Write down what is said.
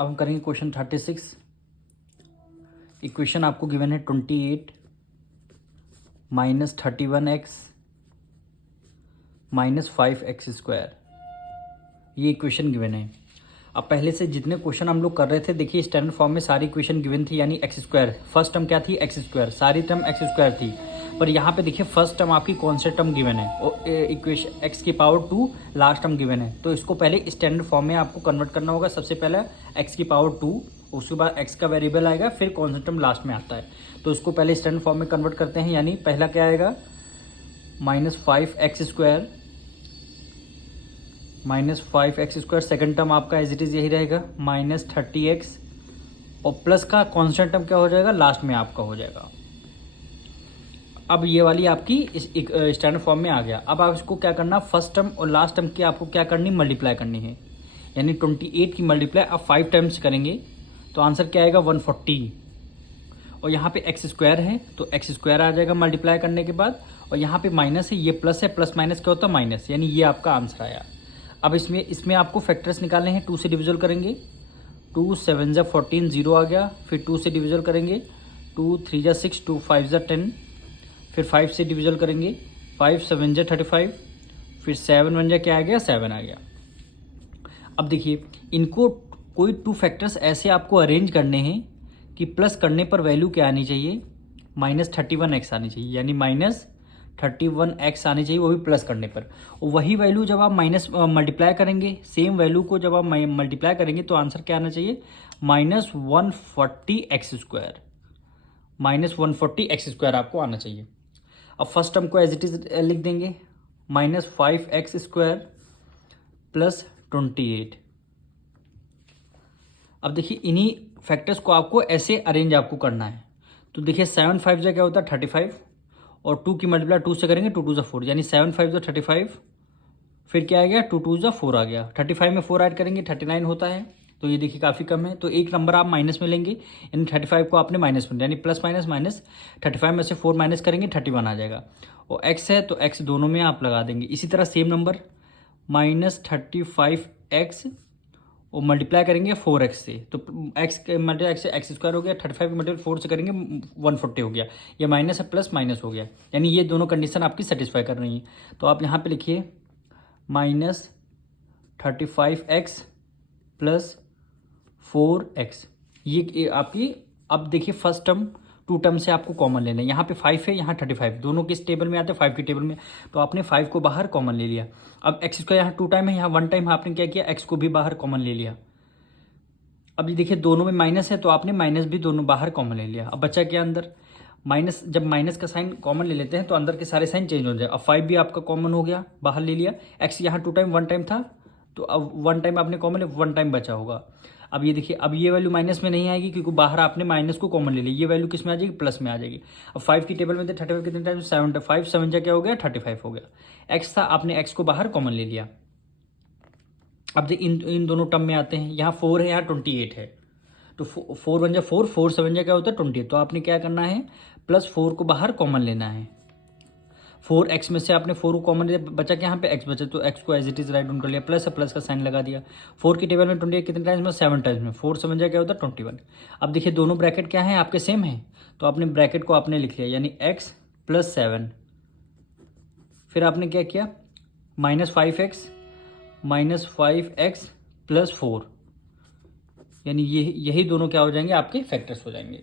अब हम करेंगे क्वेश्चन 36। इक्वेशन आपको गिवन है 28 माइनस 31x माइनस 5x²। ये इक्वेशन गिवन है। अब पहले से जितने क्वेश्चन हम लोग कर रहे थे, देखिए स्टैंडर्ड फॉर्म में सारी इक्वेशन गिवन थी, यानी x²। फर्स्ट टर्म क्या थी? x²। सारी टर्म x² थी। पर यहाँ पे देखिए फर्स्ट टर्म आपकी कौन से टर्म गिवन है, और equation x⁻², last term given है। तो इसको पहले स्टैंडर्ड फॉर्म में आपको कन्वर्ट करना होगा। सबसे पहले x⁻², उसके बाद x का वेरिएबल आएगा, फिर कौन सा टर्म लास्ट में आता है। तो इसको पहले स्टैंडर्ड फॉर्म में कन्वर्ट करते हैं, यानी पहला क्या आएगा? -5x² -5x²। सेकेंड टर्म आपका एज इट इज़ यही रहेगा -30x, और प्लस का कॉन्स्टेंट टर्म क्या हो जाएगा? लास्ट में आपका हो जाएगा। अब ये वाली आपकी इस स्टैंडर्ड फॉर्म में आ गया। अब आप इसको क्या करना, फर्स्ट टर्म और लास्ट टर्म की आपको क्या करनी? मल्टीप्लाई करनी है। यानी 28 की मल्टीप्लाई आप 5 टाइम्स करेंगे तो आंसर क्या आएगा? 140। और यहाँ पे x² है तो x² आ जाएगा मल्टीप्लाई करने के बाद, और यहाँ पे माइनस है, ये प्लस है, प्लस माइनस क्या होता है? माइनस। यानी ये आपका आंसर आया। अब इसमें आपको फैक्टर्स निकालने हैं। 2 से डिविजल करेंगे, 2 7 जा 14, 0 आ गया। फिर 2 से डिविजल करेंगे, 2 3 जा 6, 2 5 जा 10। फिर 5 से डिविजल करेंगे, 5 7 जा 35। फिर 7 1 जा क्या आ गया? 7 आ गया। अब देखिए इनको कोई 2 फैक्टर्स ऐसे आपको अरेंज करने हैं कि प्लस करने पर वैल्यू क्या आनी चाहिए? -31x आनी चाहिए, यानी -31x आनी चाहिए, वो भी प्लस करने पर। वही वैल्यू जब आप मल्टीप्लाई करेंगे, सेम वैल्यू को जब आप मल्टीप्लाई करेंगे तो आंसर क्या आना चाहिए? -140x²। -140x² आपको आना चाहिए। अब फर्स्ट टर्म को एज इट इज लिख देंगे, -5x² + 28। अब देखिए इन्हीं फैक्टर्स को आपको ऐसे अरेंज आपको करना है। तो देखिए 7 5 जा क्या होता है? 35, और 2 की मल्टीप्लाई 2 से करेंगे, 2 2 जा 4, यानी 7 5 जा 35। फिर क्या आ गया? 2 2 जा 4 आ गया। 35 में 4 ऐड करेंगे 39 होता है। तो ये देखिए काफ़ी कम है। तो एक नंबर आप माइनस में लेंगे, यानी 35 को आपने माइनस में, यानी प्लस माइनस माइनस, 35 में से 4 माइनस करेंगे 31 आ जाएगा। और x है तो x दोनों में आप लगा देंगे। इसी तरह सेम नंबर -35x और मल्टीप्लाई करेंगे 4x से, तो x के मल्टीप्लाई x से x² हो गया। 35 के मल्टीप्लाई 4 से करेंगे 140 हो गया। ये माइनस है, प्लस माइनस हो गया, यानी ये दोनों कंडीशन आपकी सेटिस्फाई कर रही हैं। तो आप यहाँ पे लिखिए -35x + 4x। ये आपकी, अब देखिए फर्स्ट टर्म 2 टर्म से आपको कॉमन लेना है। यहाँ पे 5 है, यहाँ 35, दोनों किस टेबल में आते हैं? 5 की टेबल में। तो आपने 5 को बाहर कॉमन ले लिया। अब x² यहाँ 2 टाइम है, यहाँ 1 टाइम आपने क्या किया? x को भी बाहर कॉमन ले लिया। अब ये देखिए दोनों में माइनस है तो आपने माइनस भी दोनों बाहर कॉमन ले लिया। अब बचा क्या अंदर? माइनस। जब माइनस का साइन कॉमन ले लेते हैं तो अंदर के सारे साइन चेंज हो जाए। अब 5 भी आपका कॉमन हो गया, बाहर ले लिया। x यहाँ 2 टाइम 1 टाइम था, तो अब 1 टाइम आपने कॉमन, 1 टाइम बचा होगा। अब ये देखिए, अब ये वैल्यू माइनस में नहीं आएगी क्योंकि बाहर आपने माइनस को कॉमन ले लिया। ये वैल्यू किस में आ जाएगी? प्लस में आ जाएगी। अब 5 की टेबल में थे 35 कितने टाइम? 7, 5 7 जा क्या हो गया? 35 हो गया। x था, आपने x को बाहर कॉमन ले लिया। अब देख इन दोनों टर्म में आते हैं, यहाँ 4 है, यहाँ 28 है। तो 4 1 जा 4, 4 7 जा क्या होता है? 28। तो आपने क्या करना है? +4 को बाहर कॉमन लेना है। 4x में से आपने 4 को कॉमन लिया, बचा क्या? यहाँ पे x बचा, तो x को as it is write down कर लिया, प्लस है, प्लस का साइन लगा दिया। 4 की टेबल में 28 कितने टाइम्स में? 7 टाइम्स में। 4 7 जा क्या होता है? 21। अब देखिए दोनों ब्रैकेट क्या है? आपके सेम है, तो आपने ब्रैकेट को आपने लिख लिया, यानी x + 7। फिर आपने क्या किया? -5x + 4, यानी यही दोनों क्या हो जाएंगे? आपके फैक्टर्स हो जाएंगे।